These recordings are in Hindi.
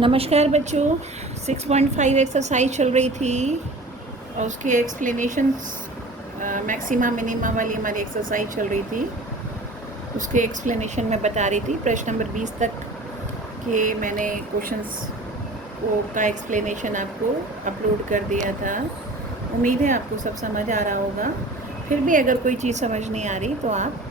नमस्कार बच्चों। 6.5 एक्सरसाइज चल रही थी और उसकी एक्सप्लेनेशंस मैक्सिमा मिनिमा वाली हमारी एक्सरसाइज चल रही थी। उसके एक्सप्लेनेशन में बता रही थी प्रश्न नंबर 20 तक के मैंने क्वेश्चंस का एक्सप्लेनेशन आपको अपलोड कर दिया था। उम्मीद है आपको सब समझ आ रहा होगा। फिर भी अगर कोई चीज़ समझ नहीं आ रही तो आप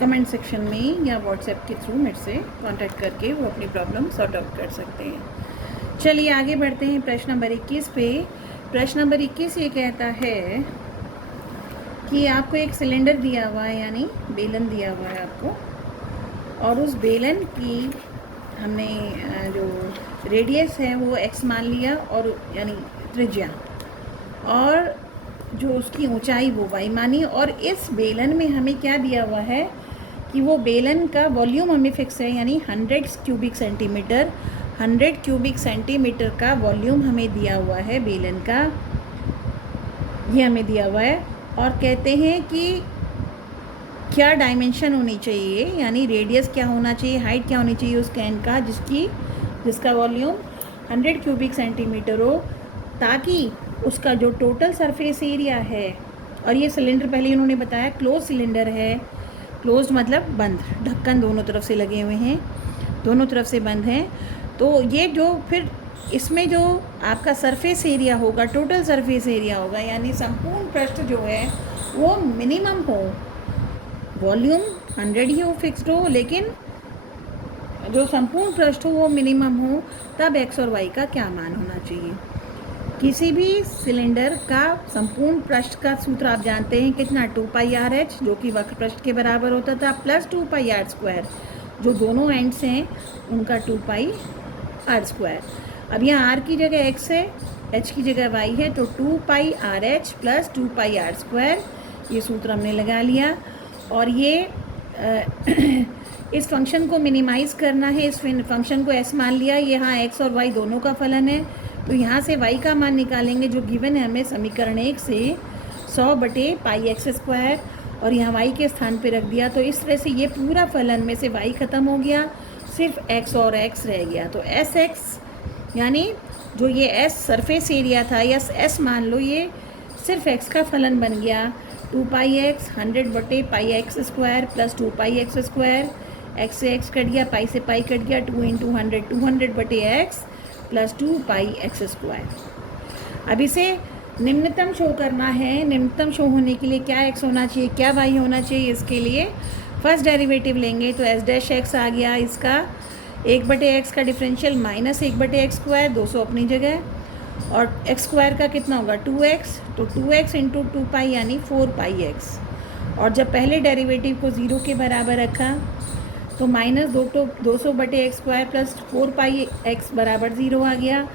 कमेंट सेक्शन में या व्हाट्सएप के थ्रू मेरे से कांटेक्ट करके वो अपनी प्रॉब्लम सॉर्ट आउट कर सकते हैं। चलिए आगे बढ़ते हैं प्रश्न नंबर 21 पे। प्रश्न नंबर 21 ये कहता है कि आपको एक सिलेंडर दिया हुआ है, यानी बेलन दिया हुआ है आपको, और उस बेलन की हमने जो रेडियस है वो x मान लिया, और यानी त्रिज्या, और जो उसकी ऊंचाई वो y मानी। और इस बेलन में हमें क्या दिया हुआ है कि वो बेलन का वॉल्यूम हमें फिक्स है, यानी 100 क्यूबिक सेंटीमीटर। 100 क्यूबिक सेंटीमीटर का वॉल्यूम हमें दिया हुआ है बेलन का, ये हमें दिया हुआ है। और कहते हैं कि क्या डायमेंशन होनी चाहिए, यानी रेडियस क्या होना चाहिए, हाइट क्या होनी चाहिए उस कैन का जिसका वॉल्यूम 100 क्यूबिक सेंटीमीटर हो, ताकि उसका जो टोटल सरफेस एरिया है, और ये सिलेंडर पहले इन्होंने बताया क्लोज सिलेंडर है। क्लोज्ड मतलब बंद, ढक्कन दोनों तरफ से लगे हुए हैं, दोनों तरफ से बंद हैं। तो ये जो फिर इसमें जो आपका सरफेस एरिया होगा, टोटल सरफेस एरिया होगा, यानी संपूर्ण पृष्ठ जो है वो मिनिमम हो, वॉल्यूम 100 ही हो, फिक्स्ड हो, लेकिन जो संपूर्ण पृष्ठ हो वो मिनिमम हो। तब x और y का क्या मान होना चाहिए। किसी भी सिलेंडर का संपूर्ण पृष्ठ का सूत्र आप जानते हैं कितना, 2πrh, जो कि वक्र पृष्ठ के बराबर होता था, प्लस 2πr², जो दोनों एंड्स हैं उनका 2πr²। अब यहाँ r की जगह x है, h की जगह y है, तो 2πrh प्लस 2πr², ये सूत्र हमने लगा लिया। और ये इस फंक्शन को मिनिमाइज़ करना है, इस फंक्शन को s मान लिया, यहाँ x और y दोनों का फलन है, तो यहाँ से y का मान निकालेंगे जो गिवन है हमें समीकरण 1 से, 100/πx², और यहाँ y के स्थान पे रख दिया। तो इस तरह से ये पूरा फलन में से y ख़त्म हो गया, सिर्फ x और x रह गया। तो sx यानी जो ये s सरफेस एरिया था, या s मान लो, ये सिर्फ x का फलन बन गया। 2πx 100/πx² plus 2πx², x से x कट गया, पाई से पाई कट गया, 2 × 100 200/x प्लस 2πx²। अब इसे निम्नतम शो करना है। निम्नतम शो होने के लिए क्या x होना चाहिए, क्या y होना चाहिए, इसके लिए फर्स्ट डेरिवेटिव लेंगे तो s' आ गया, इसका 1/x का डिफरेंशियल माइनस 1/x², 200 अपनी जगह, और x² का कितना होगा 2x, तो 2x × 2π यानी 4πx। और जब पहले डेरिवेटिव को 0 के बराबर रखा तो माइनस 200/x² प्लस 4πx बराबर 0 आ गया।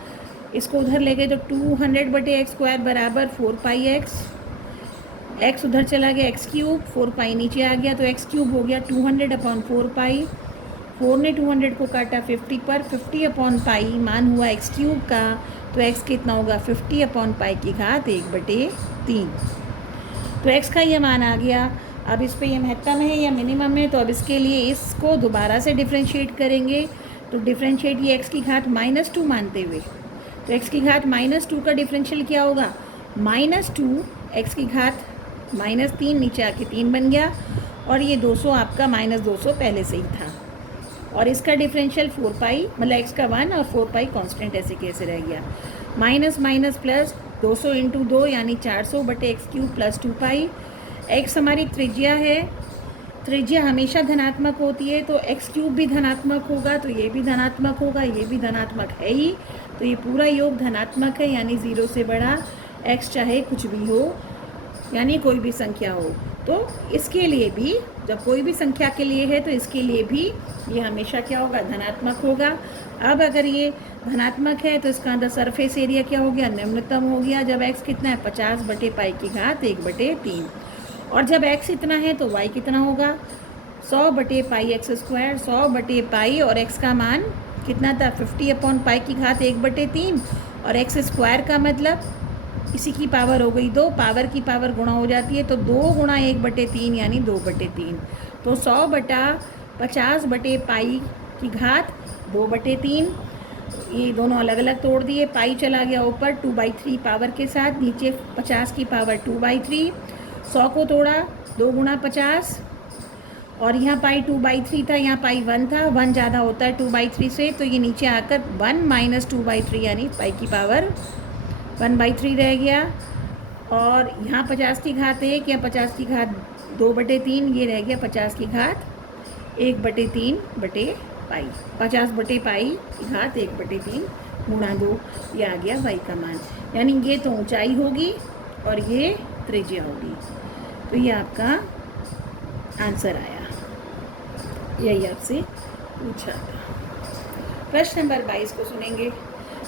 इसको उधर ले गए तो 200/x² बराबर 4πx, x उधर चला गया, x³ 4π नीचे आ गया, तो x³ हो गया 200/4π। 4 ने 200 को काटा 50 पर, 50/π मान हुआ x³ का, तो x कितना होगा 50/π की घात 1/3। तो x का ये मान आ गया। अब इस पे ये महत्तम है या मिनिमम है, तो अब इसके लिए इसको दोबारा से डिफ्रेंशिएट करेंगे। तो डिफ्रेंशिएट ये x की घात -2 मानते हुए, तो x की घात -2 का डिफरेंशियल क्या होगा, -2 x की घात -3, नीचे आके 3 बन गया, और ये 200 आपका -200 पहले से ही था, और इसका डिफरेंशियल 4π, मतलब x का 1 और 4π कांस्टेंट ऐसे कैसे रह गया, माइनस माइनस प्लस 200 × 2 यानी 400/x³ प्लस 2π। x हमारी त्रिज्या है, त्रिज्या हमेशा धनात्मक होती है, तो x³ भी धनात्मक होगा, तो ये भी धनात्मक होगा, ये भी धनात्मक है ही, तो ये पूरा योग धनात्मक है, यानी 0 से बड़ा x चाहे कुछ भी हो, यानी कोई भी संख्या हो। तो इसके लिए भी, जब कोई भी संख्या के लिए है तो इसके लिए भी ये हमेशा क्या होगा, धनात्मक होगा। अब अगर ये धनात्मक है तो इसका अंदर सरफेस एरिया क्या हो गया, निम्नतम हो गया। जब x कितना है 50/π की घात 1/3, और जब x इतना है तो y कितना होगा 100/πx², 100/π, और x का मान कितना था 50/π की घात 1/3, और x² का मतलब इसी की पावर हो गई 2, पावर की पावर गुणा हो जाती है, तो 2 × 1/3 यानी 2/3। तो 100/50/π की घात 2/3। ये दोनों अलग अलग तोड़ दिए, पाई चला गया ऊपर 2/3 पावर के साथ, नीचे 50 की पावर 2/3। 100 को तोड़ा 2 गुणा 50, और यहाँ पाई 2/3 था, यहाँ पाई 1 था, 1 ज़्यादा होता है 2/3 से, तो ये नीचे आकर 1 माइनस 2/3 यानी पाई की पावर 1/3 रह गया। और यहाँ 50 की घात 1 या 50 की घात 2/3, ये रह गया 50 की घात 1/3/पाई, 50/पाई की घात 1/3 गुणा 2, ये आ गया y का मान। यानी ये तो ऊंचाई होगी और ये त्रिज्या होगी। तो ये आपका आंसर आया, यही आपसे पूछा था। प्रश्न नंबर 22 को सुनेंगे।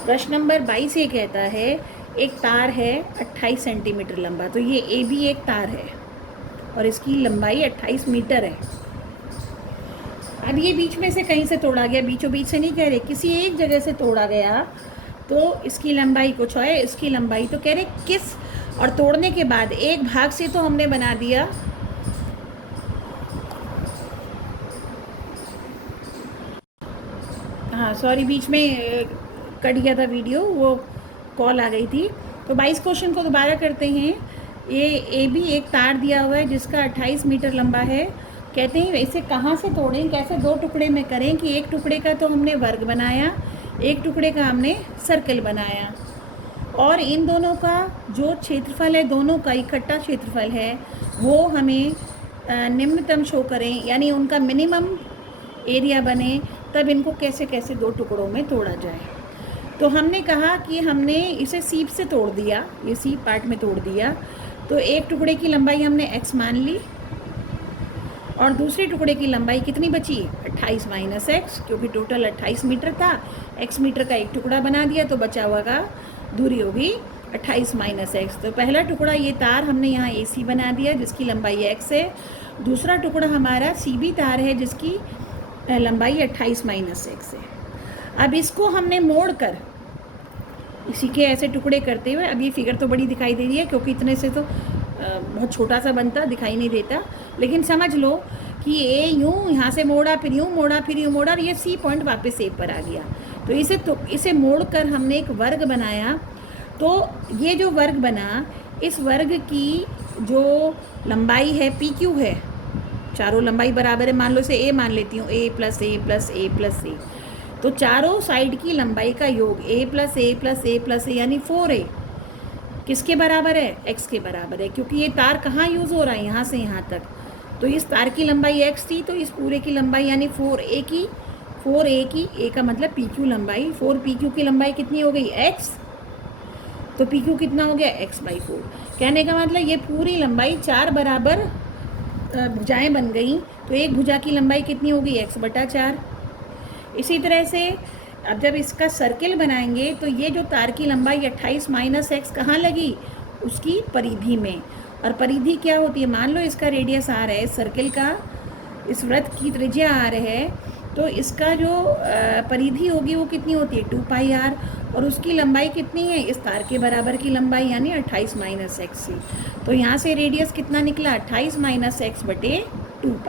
प्रश्न नंबर 22 ये कहता है एक तार है 28 सेंटीमीटर लंबा, तो ये ए भी एक तार है और इसकी लंबाई 28 मीटर है। अब ये बीच में से कहीं से तोड़ा गया, बीचों बीच से नहीं कह रहे, किसी एक जगह से तोड़ा गया, तो इसकी लंबाई कुछ है, इसकी लंबाई तो कह रहे किस, और तोड़ने के बाद एक भाग से तो हमने बना दिया, हाँ सॉरी बीच में कट गया था वीडियो, वो कॉल आ गई थी। तो 22 क्वेश्चन को दोबारा करते हैं। ये ए बी एक तार दिया हुआ है जिसका 28 मीटर लंबा है। कहते हैं इसे कहाँ से तोड़ें, कैसे दो टुकड़े में करें कि एक टुकड़े का तो हमने वर्ग बनाया, एक टुकड़े का हमने सर्कल बनाया, और इन दोनों का जो क्षेत्रफल है, दोनों का इकट्ठा क्षेत्रफल है, वो हमें निम्नतम शो करें, यानी उनका मिनिमम एरिया बने, तब इनको कैसे कैसे दो टुकड़ों में तोड़ा जाए। तो हमने कहा कि हमने इसे सीप से तोड़ दिया, ये सीप पार्ट में तोड़ दिया, तो एक टुकड़े की लंबाई हमने x मान ली और दूसरे टुकड़े की लंबाई कितनी बची, 28 माइनस x, क्योंकि टोटल 28 मीटर था, x मीटर का एक टुकड़ा बना दिया तो बचा हुआ का दूरी होगी 28 माइनस x। तो पहला टुकड़ा ये तार हमने यहाँ AC बना दिया जिसकी लंबाई x है, दूसरा टुकड़ा हमारा CB तार है जिसकी लंबाई 28 माइनस x है। अब इसको हमने मोड़ कर इसी के ऐसे टुकड़े करते हुए, अब ये फिगर तो बड़ी दिखाई दे रही है क्योंकि इतने से तो बहुत छोटा सा बनता, दिखाई नहीं देता, लेकिन समझ लो कि ए यूँ यहाँ से मोड़ा, फिर यूँ मोड़ा, फिर यूँ मोड़ा, और ये C पॉइंट वापस ए पर आ गया। तो इसे मोड़ कर हमने एक वर्ग बनाया। तो ये जो वर्ग बना, इस वर्ग की जो लंबाई है PQ है, चारों लंबाई बराबर है, मान लो इसे A मान लेती हूँ, A plus A plus A plus A, तो चारों साइड की लंबाई का योग A plus A plus A plus A यानी 4A किसके बराबर है, x के बराबर है, क्योंकि ये तार कहाँ यूज़ हो रहा है, यहाँ से यहाँ तक। तो इस तार की लंबाई x थी, तो इस पूरे की लंबाई यानी 4A की, A का मतलब PQ लंबाई, 4PQ की लंबाई कितनी हो गई x, तो PQ कितना हो गया x/4। कहने का मतलब ये पूरी लंबाई 4 बराबर भुजाएं बन गई, तो एक भुजा की लंबाई कितनी होगी, x/4। इसी तरह से अब जब इसका सर्किल बनाएंगे तो ये जो तार की लंबाई 28 माइनस x कहाँ लगी, उसकी परिधि में। और परिधि क्या होती है, मान लो इसका रेडियस r है, सर्किल का, इस वृत्त की त्रिज्या r है, तो इसका जो परिधि होगी वो कितनी होती है, 2πr, और उसकी लंबाई कितनी है, इस तार के बराबर की लंबाई यानी 28 माइनस x की। तो यहाँ से रेडियस कितना निकला, 28 माइनस x/2π।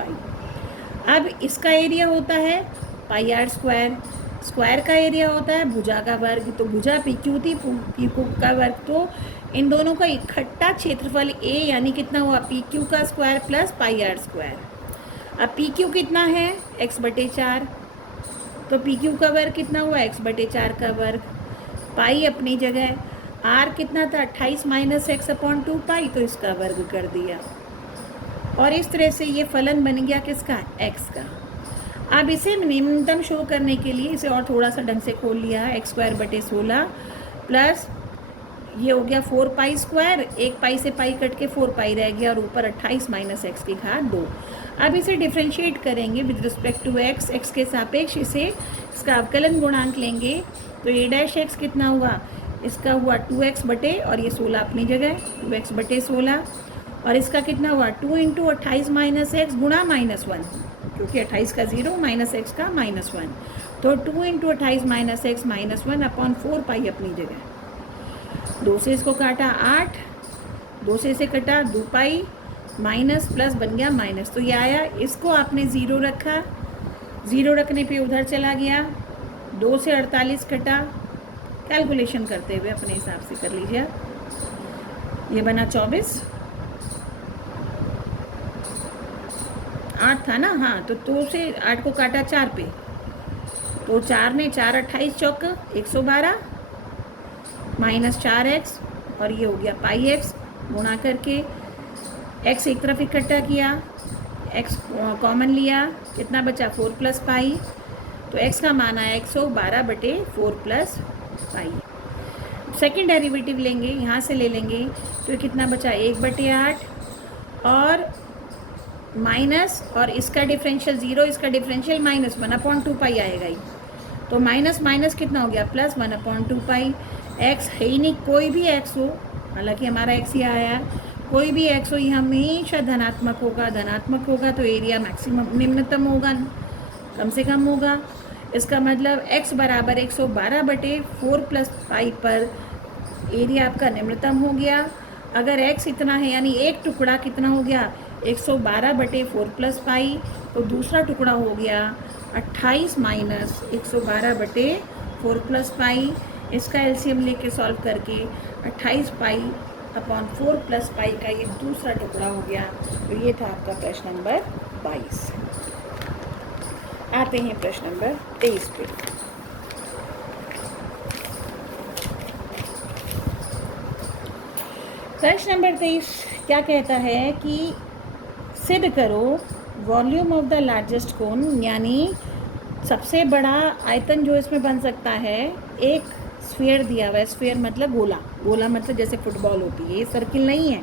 अब इसका एरिया होता है πr², स्क्वायर का एरिया होता है भुजा का वर्ग, तो भुजा PQ थी, PQ का वर्ग, तो इन दोनों का इकट्ठा क्षेत्रफल A यानी कितना हुआ, PQ का स्क्वायर प्लस πr²। अब PQ कितना है, x/4, तो PQ का वर्ग कितना हुआ, x/4 का वर्ग, पाई अपनी जगह, r कितना था 28 माइनस x/2π, तो इसका वर्ग कर दिया। और इस तरह से ये फलन बन गया किसका, x का। अब इसे न्यूनतम शो करने के लिए इसे और थोड़ा सा ढंग से खोल लिया, x²/16 प्लस ये हो गया 4π², एक पाई से पाई कट के 4π रह गया, और ऊपर 28 माइनस x की घात 2। अब इसे डिफ्रेंशिएट करेंगे विद रिस्पेक्ट टू x के सापेक्ष इसे इसका अवकलन गुणांक लेंगे, तो a' कितना हुआ, इसका हुआ 2x बटे, और ये 16 अपनी जगह 2x/16, और इसका कितना हुआ 2 × 28 माइनस x गुणा -1, क्योंकि 28 का 0 माइनस x का -1, तो 2 × 28 माइनस x -1 अपॉन 4π अपनी जगह। 2 से इसको काटा 8, 2 से इसे कटा 2π, माइनस प्लस बन गया माइनस, तो ये आया, इसको आपने 0 रखा, ज़ीरो रखने पे उधर चला गया, 2 से 48 कटा, कैलकुलेशन करते हुए अपने हिसाब से कर लीजिए आप। ये बना 24, 8 था ना, हाँ, तो 2 से 8 को काटा 4 पे, तो 4 ने 4 28 चौक 112 माइनस 4x, और ये हो गया पाई एक्स, गुणा करके x एक तरफ इकट्ठा किया, x कॉमन लिया, कितना बचा 4 प्लस पाई, तो x का मान आया 112/4 प्लस पाई। सेकेंड डेरिवेटिव लेंगे, यहाँ से ले लेंगे, तो ये कितना बचा 1/8, और माइनस, और इसका डिफरेंशियल 0, इसका डिफरेंशियल माइनस 1/2 पाई आएगा ही, तो माइनस माइनस कितना हो गया प्लस 1/2 पाई। x है ही नहीं, कोई भी x हो, हालांकि हमारा x ही आया, कोई भी x हो, ये हमेशा धनात्मक होगा, धनात्मक होगा तो एरिया मैक्सिमम निम्नतम होगा, कम से कम होगा। इसका मतलब x बराबर 112/4 प्लस पाई पर एरिया आपका निम्नतम हो गया। अगर x इतना है यानी एक टुकड़ा कितना हो गया 112/4 प्लस पाई, तो दूसरा टुकड़ा हो गया 28 माइनस 112/4 प्लस पाई। इसका एलसीएम लेके सॉल्व करके 28 पाई अपॉन 4 प्लस पाई का ये दूसरा टुकड़ा हो गया। तो ये था आपका प्रश्न नंबर 22। आते हैं प्रश्न नंबर 23 पे। प्रश्न नंबर 23 क्या कहता है कि सिद्ध करो वॉल्यूम ऑफ द लार्जेस्ट कोन, यानी सबसे बड़ा आयतन जो इसमें बन सकता है। एक स्फीयर दिया हुआ है, स्फीयर मतलब गोला, गोला मतलब जैसे फुटबॉल होती है, ये सर्किल नहीं है।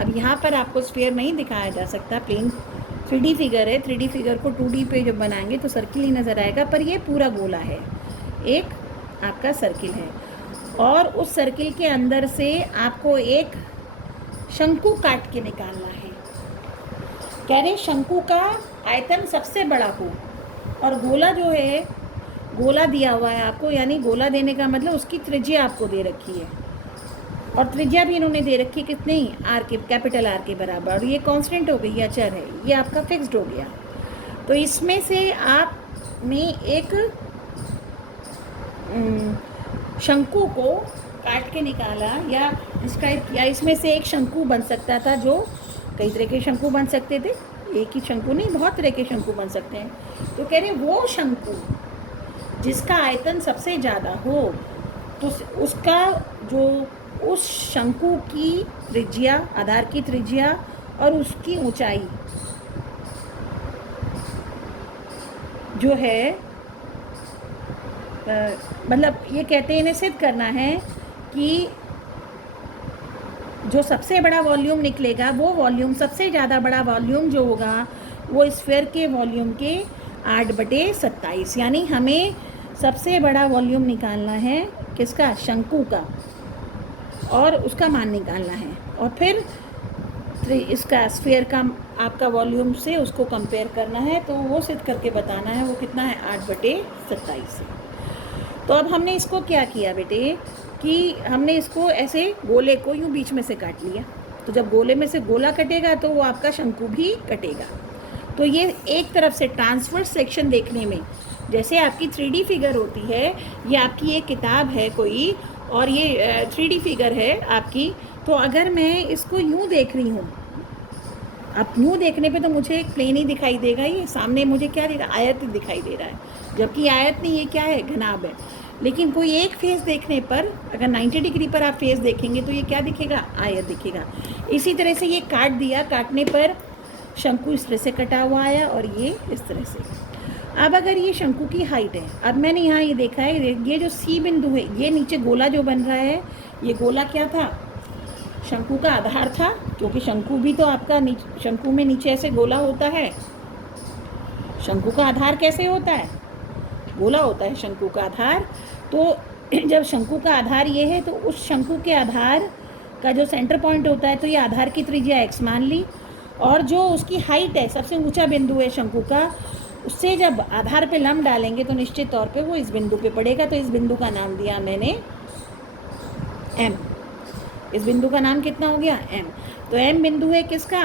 अब यहाँ पर आपको स्फीयर नहीं दिखाया जा सकता, प्लेन 3D फिगर है, 3D फिगर को 2D पे जब बनाएंगे तो सर्किल ही नज़र आएगा, पर ये पूरा गोला है, एक आपका सर्किल है, और उस सर्किल के अंदर से आपको एक शंकु काट के निकालना है। कह रहे शंकु का आयतन सबसे बड़ा हो, और गोला जो है, गोला दिया हुआ है आपको, यानी गोला देने का मतलब उसकी त्रिज्या आपको दे रखी है, और त्रिज्या भी इन्होंने दे रखी है कितनी, आर के, कैपिटल आर के बराबर, और ये कांस्टेंट हो गई, ये अचर है, ये आपका फिक्स्ड हो गया। तो इसमें से आपने एक शंकु को काट के निकाला या डिस्क्राइब किया। इसमें से एक शंकु बन सकता था, जो कई तरह के शंकु बन सकते थे, एक ही शंकु नहीं, बहुत तरह के शंकु बन सकते हैं। तो कह रहे वो शंकु जिसका आयतन सबसे ज़्यादा हो, तो उसका जो उस शंकु की त्रिज्या, आधार की त्रिज्या और उसकी ऊंचाई जो है, मतलब ये कहते हैं, इन्हें सिद्ध करना है कि जो सबसे बड़ा वॉल्यूम निकलेगा, वो वॉल्यूम, सबसे ज़्यादा बड़ा वॉल्यूम जो होगा वो स्फीयर के वॉल्यूम के 8/27, यानी हमें सबसे बड़ा वॉल्यूम निकालना है किसका, शंकु का, और उसका मान निकालना है, और फिर इसका स्फीयर का आपका वॉल्यूम से उसको कंपेयर करना है, तो वो सिद्ध करके बताना है वो कितना है, 8/27 से। तो अब हमने इसको क्या किया बेटे कि हमने इसको ऐसे गोले को यूँ बीच में से काट लिया, तो जब गोले में से गोला कटेगा तो वो आपका शंकु भी कटेगा। तो ये एक तरफ से ट्रांसवर्स सेक्शन देखने में जैसे आपकी 3D फिगर होती है, ये आपकी एक किताब है कोई, और ये 3D फिगर है आपकी, तो अगर मैं इसको यूँ देख रही हूँ, अब यूँ देखने पे तो मुझे एक प्लेन ही दिखाई देगा, ये सामने मुझे क्या दिख रहा है, आयत दिखाई दे रहा है, जबकि आयत नहीं, ये क्या है, घनाभ है। लेकिन कोई एक फेस देखने पर, अगर 90 डिग्री पर आप फेस देखेंगे तो ये क्या दिखेगा, आयत दिखेगा। इसी तरह से ये काट दिया, काटने पर शंकु इस तरह से कटा हुआ आया, और ये इस तरह से। अब अगर ये शंकु की हाइट है, अब मैंने यहाँ ये देखा है, ये जो सी बिंदु है, ये नीचे गोला जो बन रहा है, ये गोला क्या था, शंकु का आधार था, क्योंकि शंकु भी तो आपका शंकु में नीचे ऐसे गोला होता है। शंकु का आधार कैसे होता है, गोला होता है शंकु का आधार। तो जब शंकु का आधार ये है, तो उस शंकु के आधार का जो सेंटर पॉइंट होता है, तो ये आधार की त्रिज्या x मान ली, और जो उसकी हाइट है, सबसे ऊंचा बिंदु है शंकु का, उससे जब आधार पे लंब डालेंगे तो निश्चित तौर पे वो इस बिंदु पे पड़ेगा। तो इस बिंदु का नाम दिया मैंने m। इस बिंदु का नाम कितना हो गया, m। तो m बिंदु है किसका,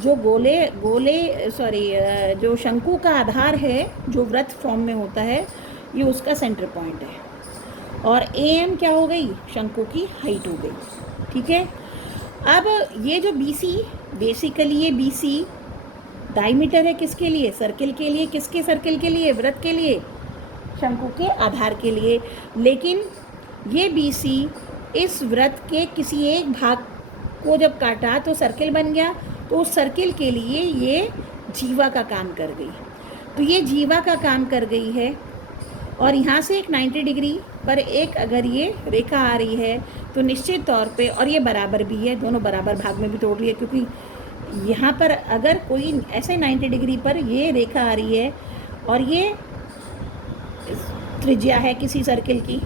जो जो शंकु का आधार है, जो वृत्त फॉर्म में होता है, ये उसका सेंटर पॉइंट है। और AM क्या हो गई, शंकु की हाइट हो गई। ठीक है, अब ये जो BC, बेसिकली ये BC डायमीटर है किसके लिए, सर्किल के लिए। किसके सर्किल के लिए, वृत्त के लिए, शंकु के आधार के लिए। लेकिन ये BC इस वृत्त के किसी एक भाग को जब काटा तो सर्किल बन गया, तो उस सर्किल के लिए ये जीवा का काम कर गई। तो ये जीवा का काम कर गई है। और यहाँ से एक 90 डिग्री पर एक अगर ये रेखा आ रही है तो निश्चित तौर पे, और ये बराबर भी है, दोनों बराबर भाग में भी तोड़ रही है, क्योंकि यहाँ पर अगर कोई ऐसे 90 डिग्री पर ये रेखा आ रही है और ये त्रिज्या है किसी सर्किल की,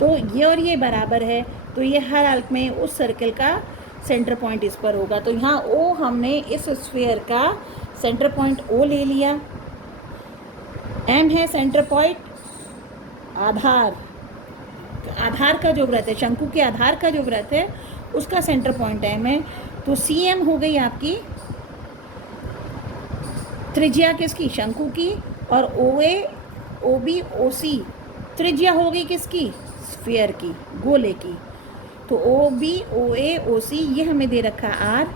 तो ये और ये बराबर है, तो ये हर हालत में उस सर्किल का सेंटर पॉइंट इस पर होगा। तो यहाँ O हमने इस स्फीयर का सेंटर पॉइंट O ले लिया। M है सेंटर पॉइंट आधार का जो वृत्त है, शंकु के आधार का जो वृत्त है, उसका सेंटर पॉइंट M है। तो CM हो गई आपकी त्रिज्या किसकी, शंकु की, और OA OB OC त्रिज्या हो गई किसकी, स्फीयर की, गोले की। तो OB OA OC ये हमें दे रखा R,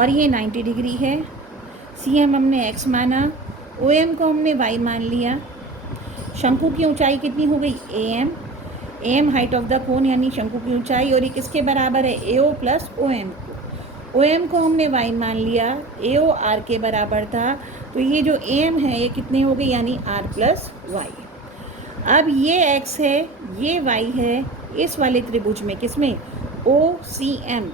और ये 90 डिग्री है। CM हमने X माना, OM को हमने Y मान लिया। शंकु की ऊंचाई कितनी हो गई, AM height of the cone यानी शंकु की ऊंचाई, और ये किसके बराबर है, AO प्लस OM। OM को हमने Y मान लिया, AO R के बराबर था, तो ये जो AM है ये कितनी हो गई, यानी R प्लस Y। अब ये X है, ये Y है, इस वाले त्रिभुज में, किसमें, OCM,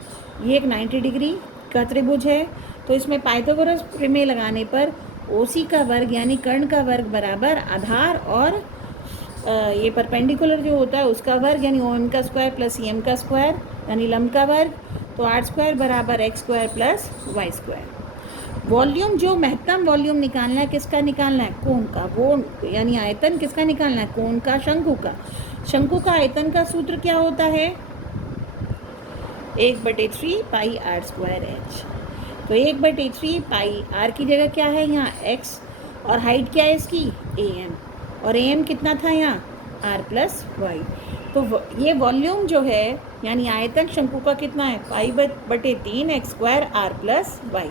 ये एक 90 डिग्री का त्रिभुज है। तो इसमें पाइथागोरस प्रमेय लगाने पर OC का वर्ग यानी कर्ण का वर्ग बराबर आधार और ये परपेंडिकुलर जो होता है उसका वर्ग यानी OM का स्क्वायर प्लस CM का स्क्वायर यानी लंब का वर्ग, तो R स्क्वायर बराबर X square plus Y square. Volume, जो महत्तम वॉल्यूम निकालना है, किसका निकालना है, कोण का, वो यानी आयतन किसका निकालना है, कोण का, शंकु का। शंकु का आयतन का सूत्र क्या होता है, 1/3 पाई R स्क्वायर H। तो 1/3 पाई R की जगह क्या है यहाँ X, और हाइट क्या है इसकी, AM, और AM कितना था यहाँ, R प्लस Y। तो ये वॉल्यूम जो है यानी आयतन शंकु का कितना है, पाई/3 X square R plus Y।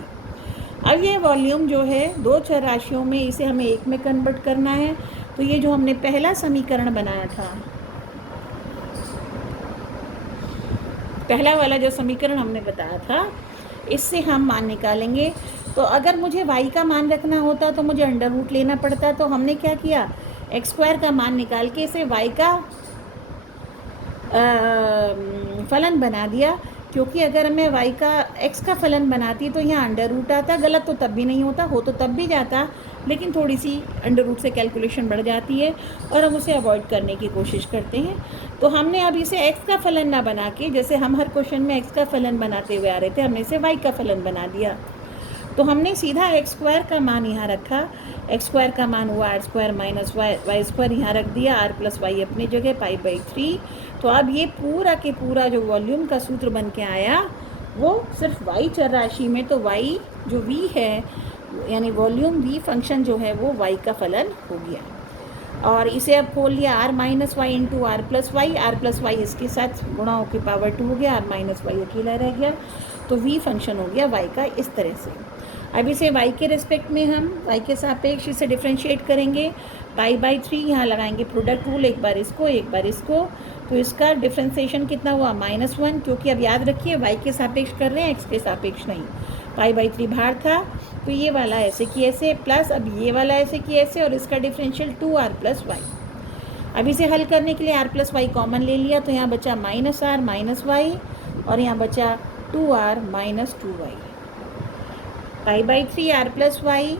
अब ये वॉल्यूम जो है दो चर राशियों में, इसे हमें एक में कन्वर्ट करना है। तो ये जो हमने पहला समीकरण बनाया था, पहला वाला जो समीकरण हमने बताया था, इससे हम मान निकालेंगे। तो अगर मुझे y का मान रखना होता तो मुझे अंडर रूट लेना पड़ता, तो हमने क्या किया, x स्क्वायर का मान निकाल के इसे y का फलन बना दिया। क्योंकि अगर मैं y का x का फलन बनाती तो यहाँ अंडर रूट आता, गलत तो तब भी नहीं होता, हो तो तब भी जाता, लेकिन थोड़ी सी अंडर रूट से कैलकुलेशन बढ़ जाती है और हम उसे अवॉइड करने की कोशिश करते हैं। तो हमने अब इसे x का फलन ना बना के, जैसे हम हर क्वेश्चन में x का फलन बनाते हुए आ रहे थे, हमने इसे y का फलन बना दिया। तो हमने सीधा x स्क्वायर का मान यहाँ रखा, x स्क्वायर का मान हुआ R square minus y square, यहाँ रख दिया, R प्लस वाई अपनी जगह, पाई/3। तो अब ये पूरा के पूरा जो वॉल्यूम का सूत्र बन के आया वो सिर्फ y चर राशि में, तो y जो v है यानी वॉल्यूम v फंक्शन जो है वो y का फलन हो गया। और इसे अब खोल लिया, r minus y into R plus y इसके साथ गुणा होकर पावर 2 हो गया, R माइनस वाई अकेला रह गया, तो v फंक्शन हो गया y का इस तरह से। अब इसे y के रिस्पेक्ट में हम y के सापेक्ष इसे डिफ्रेंशिएट करेंगे, पाई/3 यहाँ लगाएंगे प्रोडक्ट रूल, एक बार इसको एक बार इसको, तो इसका डिफ्रेंशिएशन कितना हुआ, -1, क्योंकि अब याद रखिए y के सापेक्ष कर रहे हैं, x के सापेक्ष नहीं। पाई/3 बाहर था, तो ये वाला ऐसे की ऐसे, प्लस अब ये वाला ऐसे की ऐसे, और इसका डिफरेंशियल 2R प्लस वाई। अब इसे हल करने के लिए R प्लस वाई कॉमन ले लिया, तो यहाँ बचा -R माइनस वाई, और यहाँ बचा 2R माइनस 2y। पाई/3 R plus y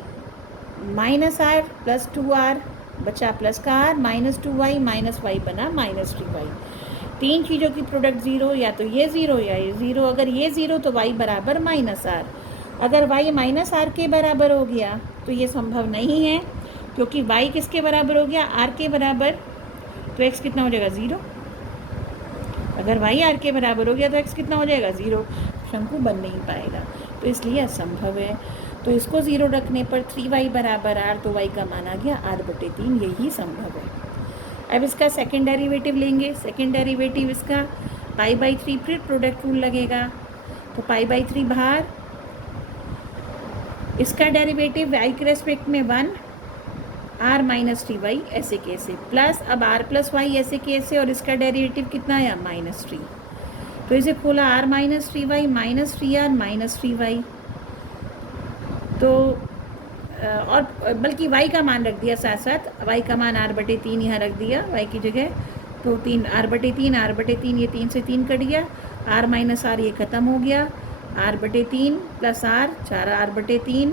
minus R plus 2R बचा प्लस का R minus 2y minus y बना -3y। तीन चीज़ों की प्रोडक्ट ज़ीरो, या तो ये ज़ीरो या ये ज़ीरो। अगर ये ज़ीरो तो y बराबर -R, अगर y -R के बराबर हो गया तो ये संभव नहीं है, क्योंकि y किसके बराबर हो गया, R के बराबर, तो x कितना हो जाएगा 0। अगर y R के बराबर हो गया तो x कितना हो जाएगा 0, शंकु बन नहीं पाएगा। तो इसलिए असंभव है। तो इसको 0 रखने पर 3y बराबर r, तो y का मान आ गया r/3, यही संभव है। अब इसका सेकेंड डेरिवेटिव लेंगे। सेकेंड डेरिवेटिव इसका π/3, फिर प्रोडक्ट रूल लगेगा, तो π/3 बाहर, इसका डेरिवेटिव y के रेस्पेक्ट में 1 r - 3y ऐसे कैसे, प्लस अब r + y ऐसे कैसे, और इसका डेरिवेटिव कितना आया -3, तो इसे खोला r - 3y - 3r - 3y, तो और बल्कि y का मान रख दिया साथ साथ, y का मान r/3 यहाँ रख दिया y की जगह, तो 3 r/3 ये 3 से 3 कट गया, r - r ये ख़त्म हो गया, r/3 + r 4r/3,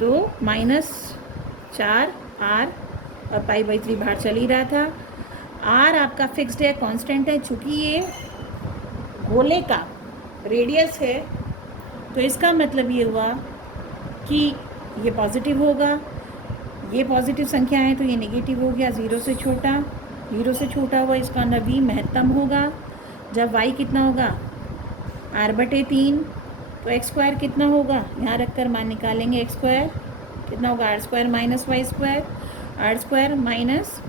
तो -4r, और π/3 बाहर चल ही रहा था। r आपका फिक्स्ड है, कांस्टेंट है, चूँकि ये गोले का रेडियस है, तो इसका मतलब ये हुआ कि ये पॉजिटिव होगा, ये पॉजिटिव संख्या है तो ये नेगेटिव हो गया, 0 से छोटा हुआ इसका अंदर v महत्तम होगा। जब y कितना होगा r/3, तो x² कितना होगा, यहाँ रख कर मान निकालेंगे, x² कितना होगा r² - y², r² minus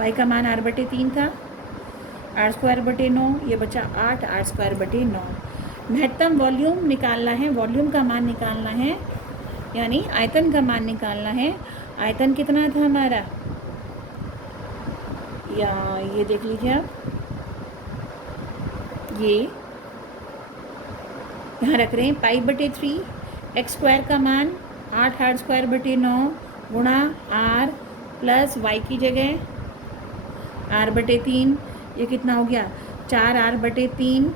y का मान r/3 था, r²/9, ये बचा 8, r²/9। महत्तम वॉल्यूम निकालना है, वॉल्यूम का मान निकालना है, यानी आयतन का मान निकालना है। आयतन कितना था हमारा, या ये देख लीजिए आप, ये यहाँ रख रहे हैं π/3, x² का मान 8 r²/9 गुणा r प्लस y की जगह r/3, ये कितना हो गया 4r/3,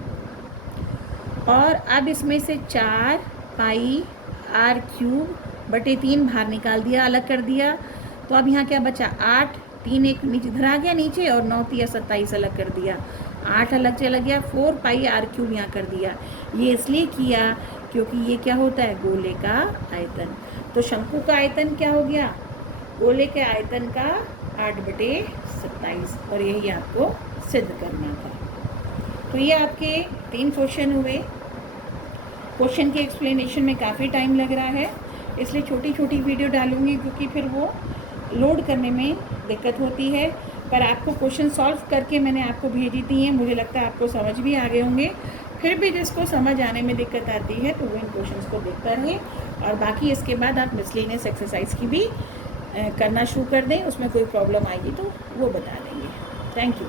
और अब इसमें से 4πr³/3 बाहर निकाल दिया, अलग कर दिया, तो अब यहाँ क्या बचा 8, 3 एक नीचे इधर आ गया नीचे, और 9 3 27 अलग कर दिया, 8 अलग चला गया, 4πr³ यहाँ कर दिया। ये इसलिए किया क्योंकि ये क्या होता है, गोले का आयतन। तो शंकु का आयतन क्या हो गया, गोले के आयतन का 8/27, और यही आपको सिद्ध करना था। तो ये आपके 3 क्वेश्चन हुए। क्वेश्चन के एक्सप्लेनेशन में काफ़ी टाइम लग रहा है, इसलिए छोटी छोटी वीडियो डालूंगी, क्योंकि फिर वो लोड करने में दिक्कत होती है। पर आपको क्वेश्चन सॉल्व करके मैंने आपको भेजी दी हैं, मुझे लगता है आपको समझ भी आ गए होंगे। फिर भी जिसको समझ आने में दिक्कत आती है तो वो इन क्वेश्चंस को देखता रहे, और बाकी इसके बाद आप मिसलेनियस एक्सरसाइज की भी करना शुरू कर दें, उसमें कोई प्रॉब्लम आएगी तो वो बता देंगे। Thank you.